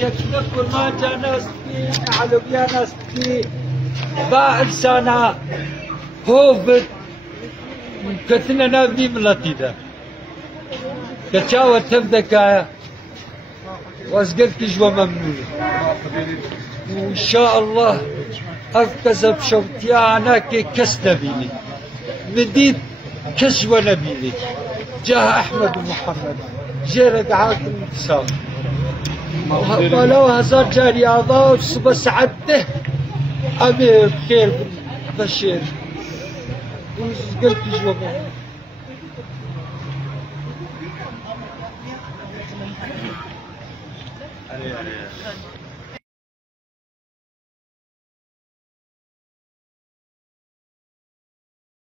شكلك ما جانا على بيانا سكي با إنسانا هوفت كثنا نبني ملتيدا كتشاوة تبدأ واسقلت جوا ممنون وإن شاء الله أفكزب شوتيانا كي كس نبيني مديد كسوة نبيني جاه أحمد ومحمد جيرك عاقل انتصار ولو هزار جاري أعضاء بس عده أمير بخير بشير وقلت جوا ممنون